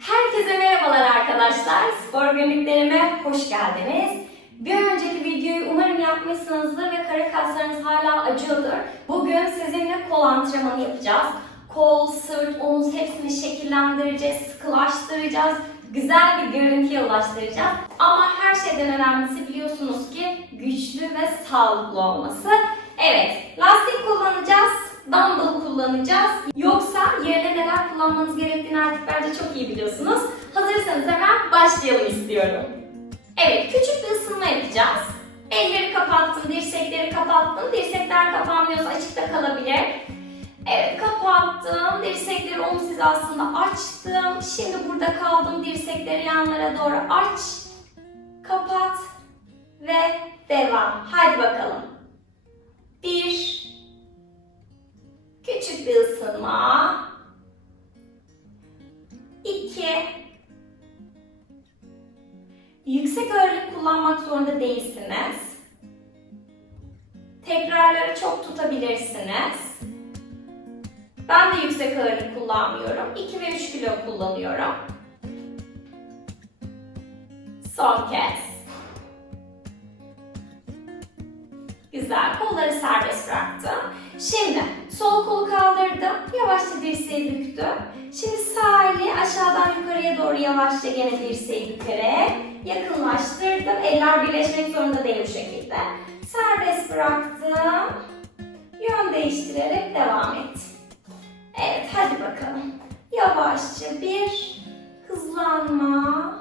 Herkese merhabalar arkadaşlar. Spor günlüklerime hoş geldiniz. Bir önceki videoyu umarım yapmışsınızdır ve kara kaslarınız hala acıyordur. Bugün sizinle kol antrenmanı yapacağız. Kol, sırt, omuz hepsini şekillendireceğiz, sıkılaştıracağız. Güzel bir görüntüye ulaştıracağız. Ama her şeyden önemlisi biliyorsunuz ki güçlü ve sağlıklı olması. Evet, lastik kullanacağız, dumbbell kullanacağız. Yoksa yerine neler kullanmanız gerektiğini artık bence çok iyi biliyorsunuz. Hazırsanız hemen başlayalım istiyorum. Evet, küçük bir ısınma yapacağız. Elleri kapattım, dirsekleri kapattım. Dirsekler kapanmıyorsa açıkta kalabilir. Evet, kapattım. Dirsekleri omuz hizasında açtım. Şimdi burada kaldım. Dirsekleri yanlara doğru aç. Kapat. Ve devam. Hadi bakalım. Son kez. Güzel. Kolları serbest bıraktım. Şimdi sol kolu kaldırdım. Yavaşça dirseği büktüm. Şimdi sağ eli aşağıdan yukarıya doğru yavaşça gene dirseği yukarı yakınlaştırdım. Eller birleşmek zorunda değil bu şekilde. Serbest bıraktım. Yön değiştirerek devam et. Evet hadi bakalım. Yavaşça bir hızlanma.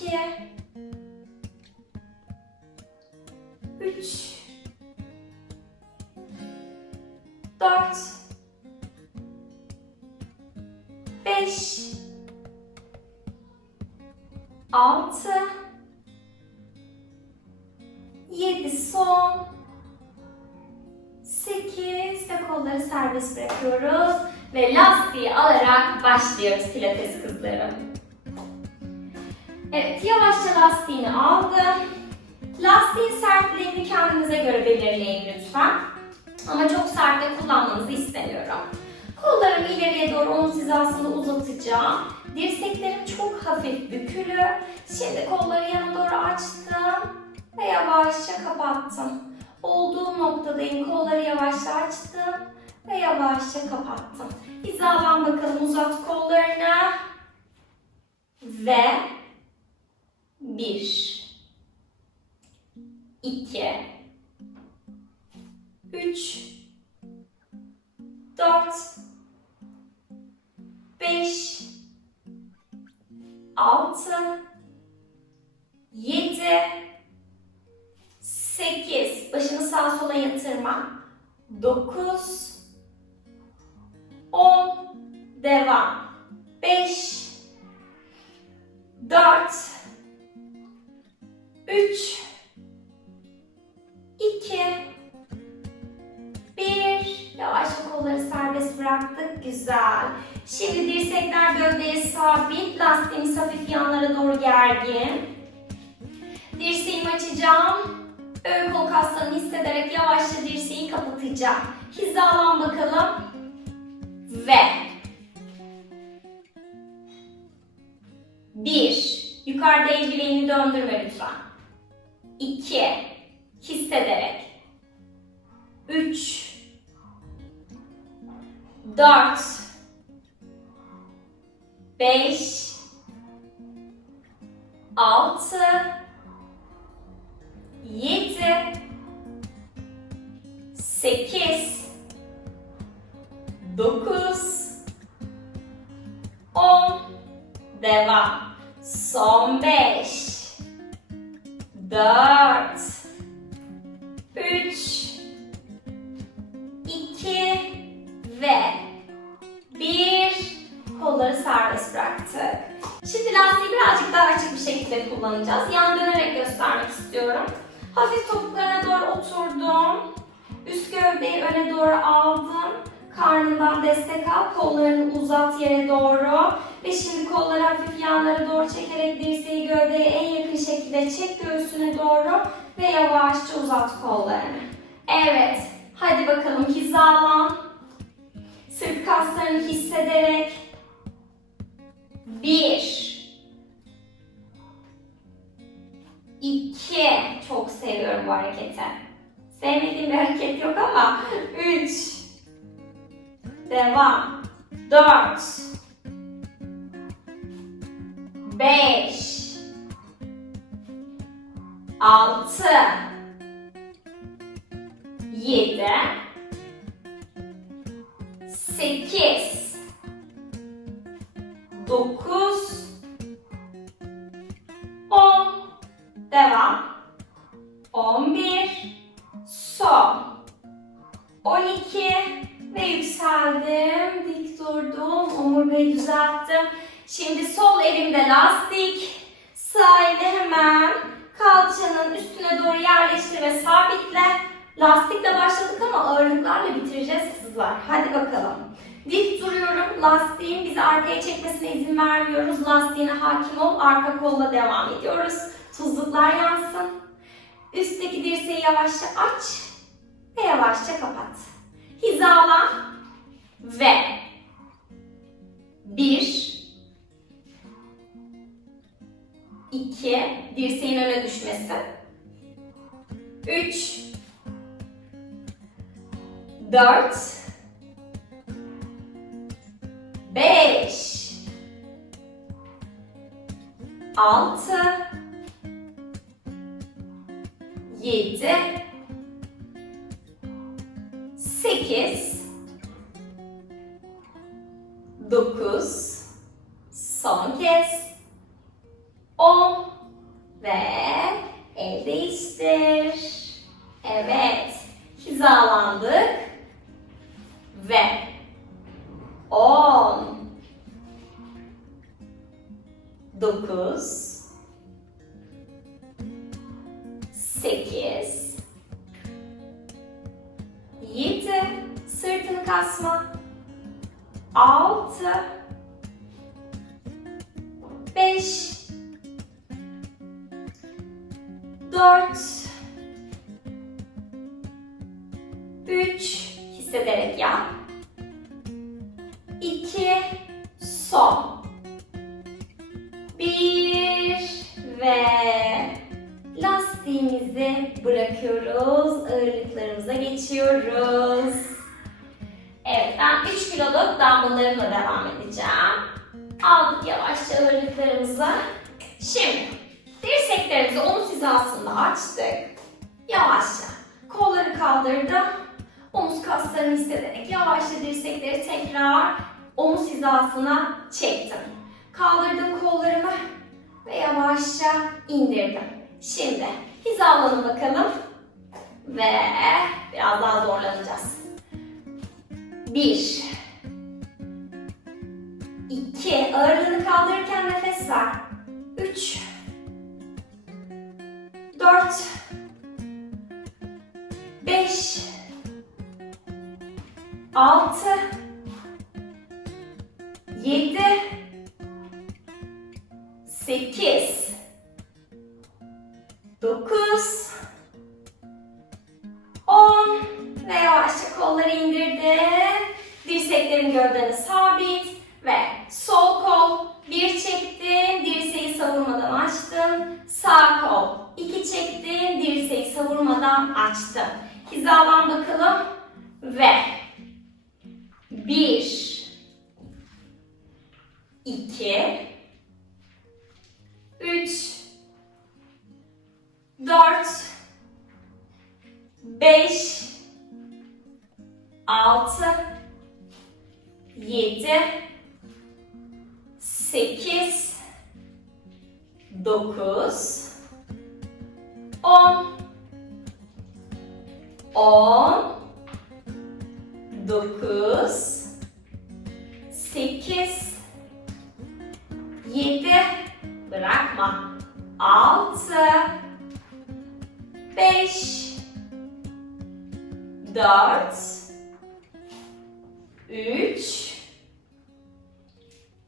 İki. Üç. Dört. Beş. Altı. Yedi son. 8 ve kolları serbest bırakıyoruz ve lastiği alarak başlıyoruz pilates kızları. Evet, yavaşça lastiğini aldım. Lastiğin sertliğini kendinize göre belirleyin lütfen. Ama çok sert de kullanmanızı istemiyorum. Kollarımı ileriye doğru omuz hizasında uzatacağım. Dirseklerim çok hafif bükülü. Şimdi kolları yana doğru açtım ve yavaşça kapattım. Olduğum noktadayım. Kolları yavaşça açtım ve yavaşça kapattım. Hizalan bakalım. Uzat kollarını. Ve bir, iki, üç, dört, beş, altı, yedi, 8. Başını sağa sola yatırma. 9. 10. Devam. 5. 4. 3. 2. 1. Yavaşça kolları serbest bıraktık. Güzel. Şimdi dirsekler gövdeye sabit. Lastiğimiz hafif yanlara doğru gergin. Dirseğimi açacağım. Ön kol kaslarını hissederek yavaşça dirseği kapatacağım. Hizalan bakalım. Ve bir. Yukarıda el bileğini döndürme lütfen. İki. Hissederek. Üç. Dört. Beş. Altı. 7 8 9 10 Devam. Son 5 4 3 2 ve 1 Kolları serbest bıraktık. Şimdi lastiği birazcık daha açık bir şekilde kullanacağız. Yan dönerek göstermek istiyorum. Hafif topuklarına doğru oturdum. Üst gövdeyi öne doğru aldım. Karnından destek al. Kollarını uzat yere doğru. Ve şimdi kolları hafif yanlara doğru çekerek dirseği gövdeye en yakın şekilde çek göğsüne doğru. Ve yavaşça uzat kollarını. Evet. Hadi bakalım hizalan. Sırt kaslarını hissederek Bir. İki. Çok seviyorum bu hareketi. Sevmediğim bir hareket yok ama. Üç. Devam. Dört. Beş. Altı. Yedi. Sekiz. Dokuz. On. Devam. On bir. Son. On iki. Ve yükseldim. Dik durdum. Omurgayı düzelttim. Şimdi sol elimde lastik. Sağ eli hemen kalçanın üstüne doğru yerleştir ve sabitle. Lastikle başladık ama ağırlıklarla bitireceğiz kızlar. Hadi bakalım. Dik duruyorum. Lastiğin bizi arkaya çekmesine izin vermiyoruz. Lastiğine hakim ol. Arka kolla devam ediyoruz. Tuzluklar yansın. Üstteki dirseği yavaşça aç ve yavaşça kapat. Hizala ve bir, iki, dirseğin öne düşmesi. Üç, dört, beş, altı, yedi, sekiz, dokuz, son kez, değiştir. Evet, hizalandık. Ve on, dokuz, sekiz, yedi, sırtını kasma, altı, beş, dört, üç, hissederek yap, iki, son, bir ve lastiğimizi bırakıyoruz, ağırlıklarımıza geçiyoruz. Evet, ben 3 kiloluk dumbbelllarımla devam edeceğim. Aldık yavaşça ağırlıklarımızı. Şimdi dirseklerimizi omuz hizasında açtık. Yavaşça kolları kaldırdım. Omuz kaslarını hissederek yavaşça dirsekleri tekrar omuz hizasına çektim. Kaldırdım kollarımı ve yavaşça indirdim. Şimdi hizalanın bakalım. Ve biraz daha zorlanacağız. Bir. İki. Ağırlığını kaldırırken nefes ver. Üç. Dört. Beş. Altı. Hizalan bakalım. Ve bir, iki, üç, dört, beş, altı, yedi, sekiz, dokuz, on, on, dokuz, sekiz, yedi, bırakma, altı, beş, dört, üç,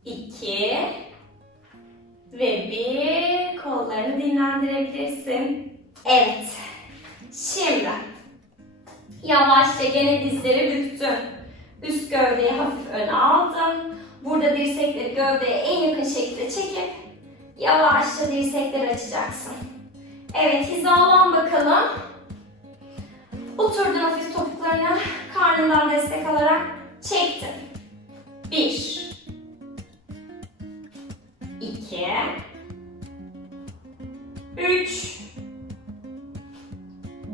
iki ve bir kollarını dinlendirebilirsin. Evet. Şimdi yavaşça gene dizleri büktün. Üst gövdeyi hafif öne aldın. Burada dirsekleri gövdeye en yakın şekilde çekip yavaşça dirsekleri açacaksın. Evet hizalan bakalım. Oturdun hafif topuklarını karnından destek alarak çektin. Bir. iki, Üç.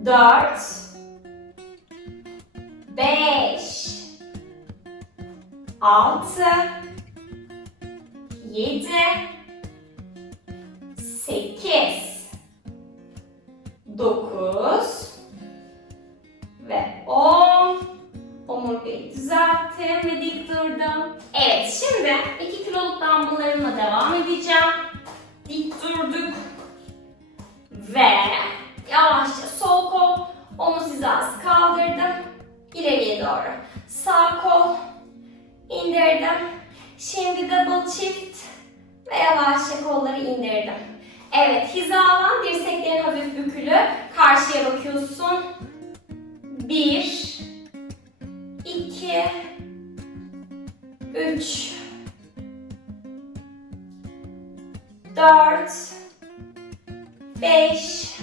Dört. Altı. Yedi. Sekiz. Dokuz. Ve on. Omurgayı düzelttim ve dik durdum. Evet şimdi 2 kiloluk dumbbelllarımla devam edeceğim. Dik durduk. Ve yavaşça sol kol omuz hizası kaldırdım. İleriye doğru. Sağ kol indirdim. Şimdi double çift ve yavaşça kolları indirdim. Evet hizalan dirseklerin hafif bükülü. Karşıya bakıyorsun. Bir, iki, üç, dört, beş,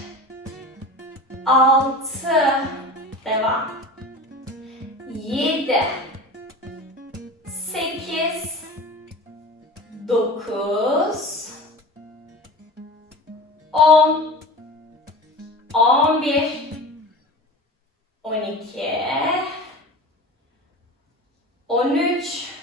altı, devam. Yedi, 8 9 10 11 12 13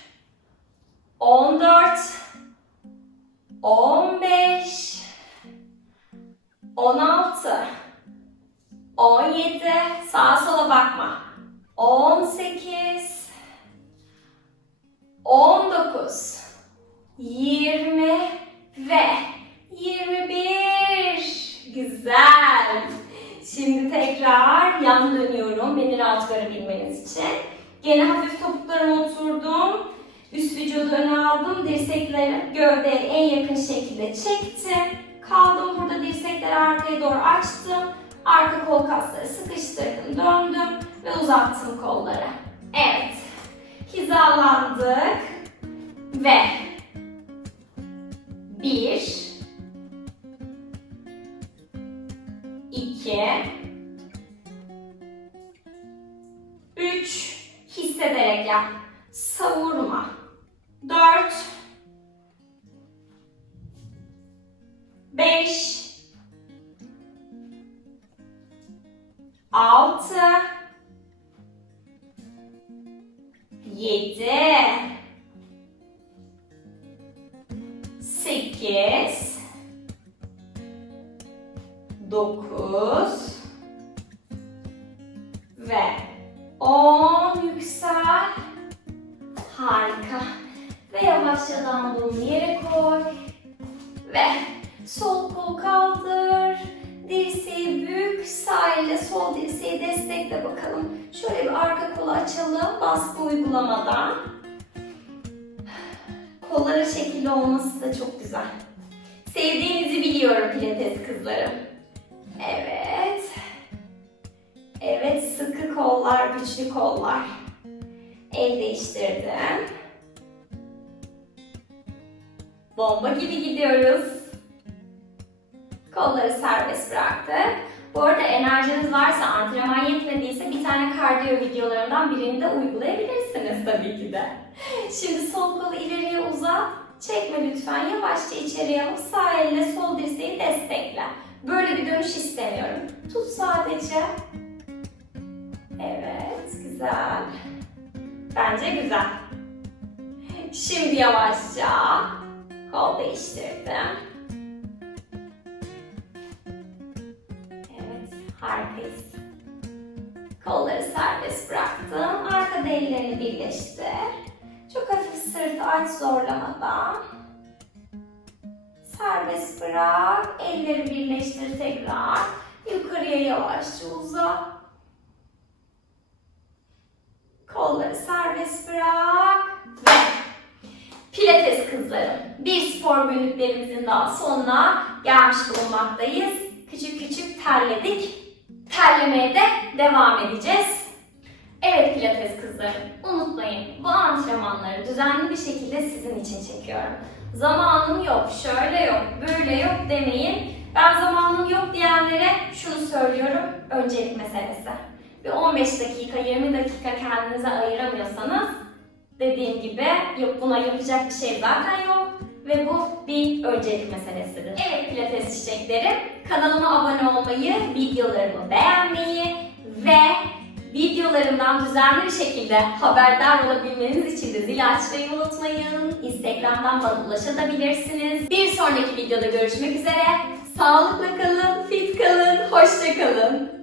Gene hafif topuklarıma oturdum. Üst vücudu öne aldım. Dirsekleri gövdeye en yakın şekilde çektim. Kaldım burada dirsekleri arkaya doğru açtım. Arka kol kasları sıkıştırdım, döndüm ve uzattım kolları. Evet. Hizalandık. Ve bir, iki, üç, hissederek yap. Savurma. Dört, beş, altı, yedi, sekiz, dokuz. Ve on yüksel. Harika. Ve yavaşça dumbbell'ını yere koy. Ve sol kol kaldır. Dirseği bük. Sağ ile sol dirseği destekle bakalım. Şöyle bir arka kolu açalım. Baskı uygulamadan. Kolların şekilli olması da çok güzel. Sevdiğinizi biliyorum pilates kızlarım. Evet. Evet sıkı kollar, güçlü kollar. El değiştirdim. Bomba gibi gidiyoruz. Kolları serbest bıraktık. Bu arada enerjiniz varsa, antrenman yetmediyse bir tane kardiyo videolarından birini de uygulayabilirsiniz tabii ki de. Şimdi sol kolu ileriye uzat. Çekme lütfen. Yavaşça içeriye alıp sağ elle sol dirseği destekle. Böyle bir dönüş istemiyorum. Tut sadece. Evet, güzel. Bence güzel. Şimdi yavaşça kol değiştirdim. Evet, harikayız. Kolları serbest bıraktım. Arkada ellerini birleştir. Çok hafif sırtı aç zorlamadan. Serbest bırak. Elleri birleştir tekrar. Yukarıya yavaşça uzat. Kolları serbest bırak ve Pilates kızlarım. Bir spor günlüklerimizin daha sonuna gelmiş bulunmaktayız. Küçük küçük terledik. Terlemeye de devam edeceğiz. Evet pilates kızlarım, unutmayın bu antrenmanları düzenli bir şekilde sizin için çekiyorum. Zamanım yok, şöyle yok, böyle yok demeyin. Ben zamanım yok diyenlere şunu söylüyorum, öncelik meselesi. Bir 15 dakika, 20 dakika kendinize ayıramıyorsanız dediğim gibi yok buna yapacak bir şey zaten yok ve bu bir öncelik meselesidir. Evet pilates çiçeklerim, kanalıma abone olmayı, videolarımı beğenmeyi ve videolarımdan düzenli bir şekilde haberdar olabilmeniz için de zil açmayı unutmayın. Instagram'dan bana ulaşabilirsiniz. Bir sonraki videoda görüşmek üzere. Sağlıkla kalın, fit kalın, hoşça kalın.